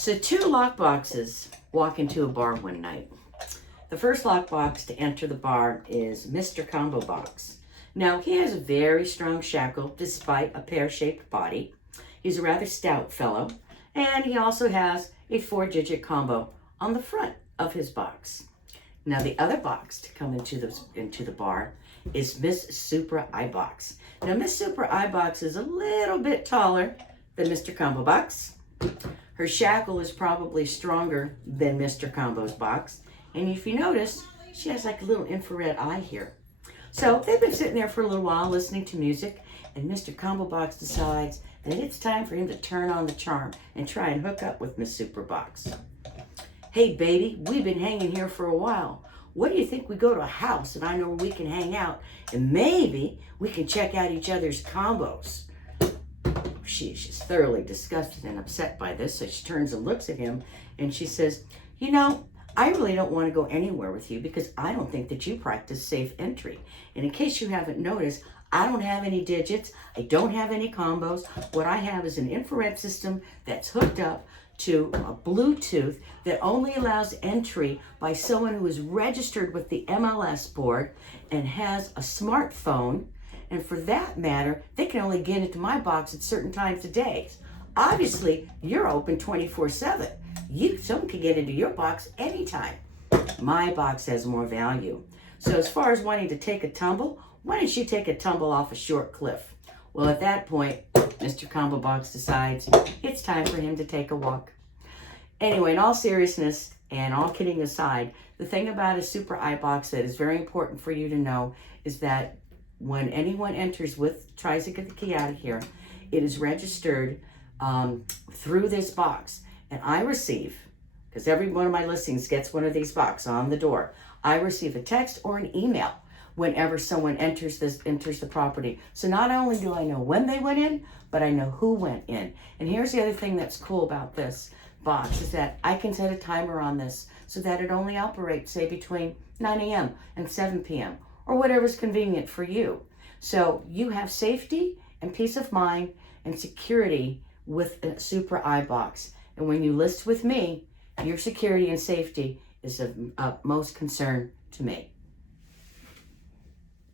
So two lockboxes walk into a bar one night. The first lockbox to enter the bar is Mr. Combo Box. Now, he has a very strong shackle despite a pear-shaped body. He's a rather stout fellow, and he also has a 4-digit combo on the front of his box. Now, the other box to come into the bar is Miss Supra Ibox. Now, Miss Supra Ibox is a little bit taller than Mr. Combo Box. Her shackle is probably stronger than Mr. Combo's box. And if you notice, she has like a little infrared eye here. So they've been sitting there for a little while listening to music, and Mr. Combo Box decides that it's time for him to turn on the charm and try and hook up with Miss Supra Box. Hey baby, we've been hanging here for a while. What do you think we go to a house and I know where we can hang out and maybe we can check out each other's combos? She's just thoroughly disgusted and upset by this, so she turns and looks at him and she says, you know, I really don't want to go anywhere with you because I don't think that you practice safe entry. And in case you haven't noticed, I don't have any digits. I don't have any combos. What I have is an infrared system that's hooked up to a Bluetooth that only allows entry by someone who is registered with the MLS board and has a smartphone. And for that matter, they can only get into my box at certain times of day. Obviously, you're open 24/7. Someone can get into your box anytime. My box has more value. So as far as wanting to take a tumble, why don't you take a tumble off a short cliff? Well, at that point, Mr. Combo Box decides it's time for him to take a walk. Anyway, in all seriousness and all kidding aside, the thing about a Supra Ibox that is very important for you to know is that when anyone tries to get the key out of here, it is registered through this box. And I receive, because every one of my listings gets one of these boxes on the door, I receive a text or an email whenever someone enters the property. So not only do I know when they went in, but I know who went in. And here's the other thing that's cool about this box is that I can set a timer on this so that it only operates, say, between 9 a.m. and 7 p.m. or whatever's convenient for you. So you have safety and peace of mind and security with a Supra Ibox. And when you list with me, your security and safety is of utmost concern to me.